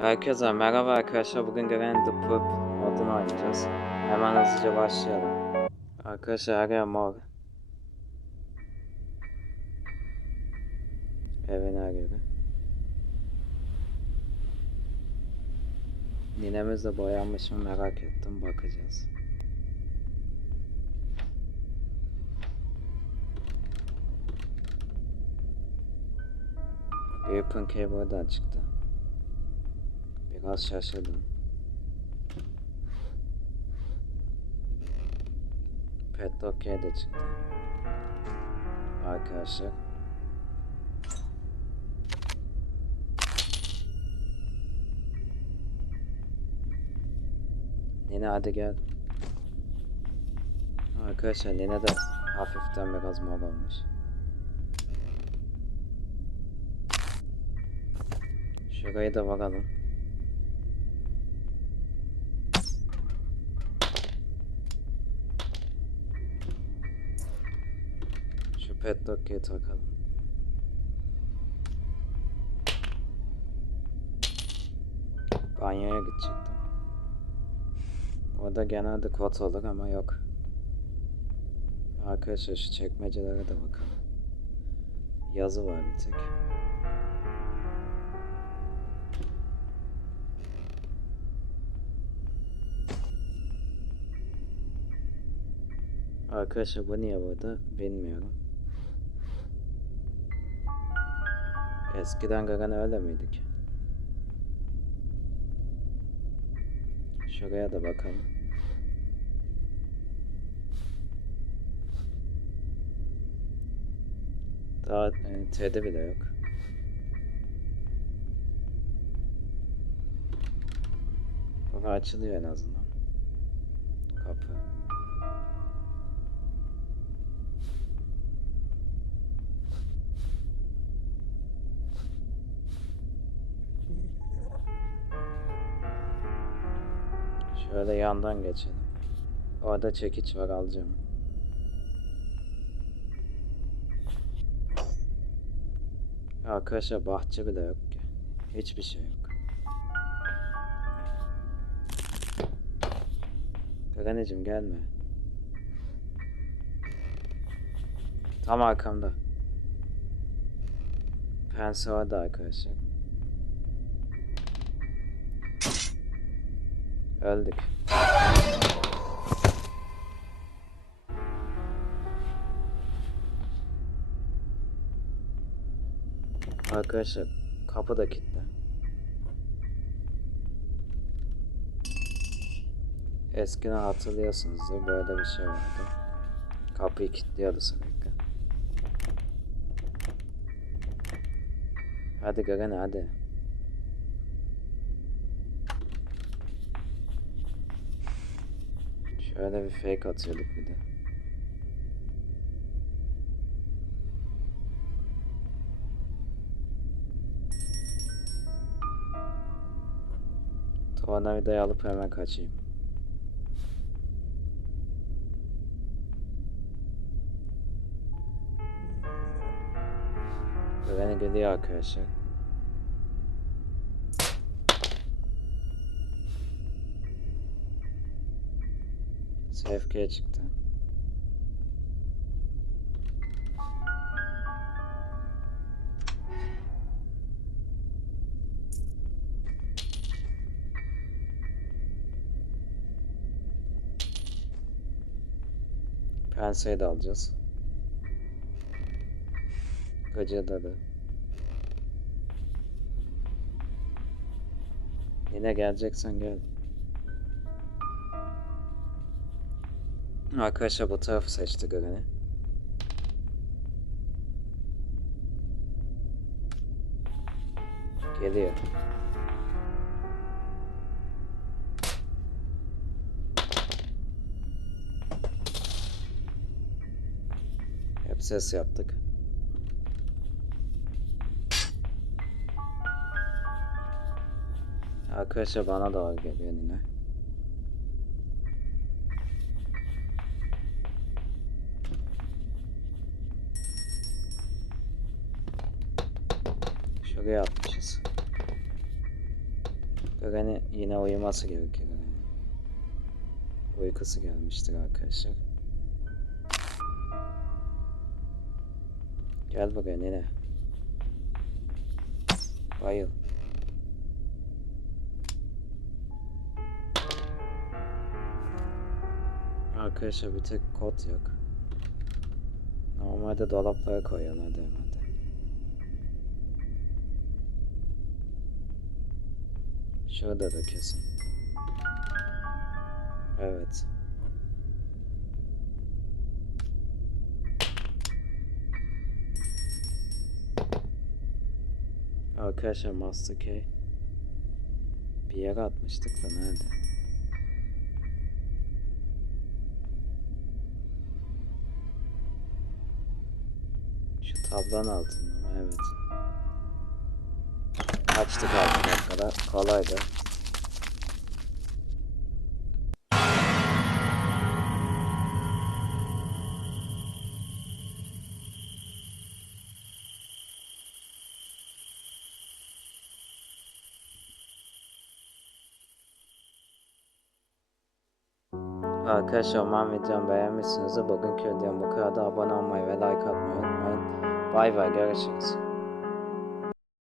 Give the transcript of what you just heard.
Herkese merhaba arkadaşlar. Bugün Grand The Pub modunu oynayacağız. Hemen hızlıca başlayalım. Arkadaşlar araya mor. Evini arıyor. Ninemiz de boyanmış mı merak ettim. Bakacağız. Open buradan çıktı. Biraz şaşırdım. Padlock Key de çıktı. Arkadaşlar. Nene hadi gel. Arkadaşlar Nene de hafiften biraz mor olmuş. Şurayı da bakalım. Şu padlock'e takalım. Banyoya gidecektim. Orada genelde kot olur ama yok. Arkadaşlar şu çekmecelere de bakalım. Yazı var bir tek. Arkadaşlar bu niye burada bilmiyorum. Eskiden Gagan öyle miydik? Şuraya da bakalım. Daha e, T'de bile yok. Bak açılıyor en azından. Kapı. Şöyle yandan geçelim. Orada çekiç var alacağım. Arkadaşlar bahçe bile yok ki. Hiçbir şey yok. Kaganecim gelme. Tam arkamda. Pense orada arkadaşlar. Öldük. Arkadaşlar kapı da kilitli. Eskiden hatırlıyorsunuzdur böyle bir şey vardı. Kapıyı kilitliyordu sürekli. Hadi Gagane hadi. Şöyle bir fake atıyorduk bir de. Tornavidayı alıp hemen kaçayım. Beni geliyor arkadaşlar. SFK çıktı. Penseyi de alacağız. Gacıda da. Yine geleceksen gel. Arkadaşlar bu tarafı seçti Granny. Geliyor. Hep ses yaptık. Arkadaşlar bana da geliyor yine. Şuraya atmışız. Granny yine uyuması gerekir. Uykusu gelmiştir arkadaşlar. Gel buraya nene. Bayıl. Arkadaşlar bir tek kod yok. Normalde dolaplara koyuyorlardı herhalde. Şurada da kesin. Evet. Arkadaşlar Master Key bir yere atmıştık da nerede? Şu tablonun altında mı? Evet. Açtık 6 dakikada. Kolaydı. Arkadaşlar umarım videomu beğenmişsinizdir. Bugünkü videom bu kadar. Abone olmayı ve like atmayı unutmayın. Bay bay görüşürüz.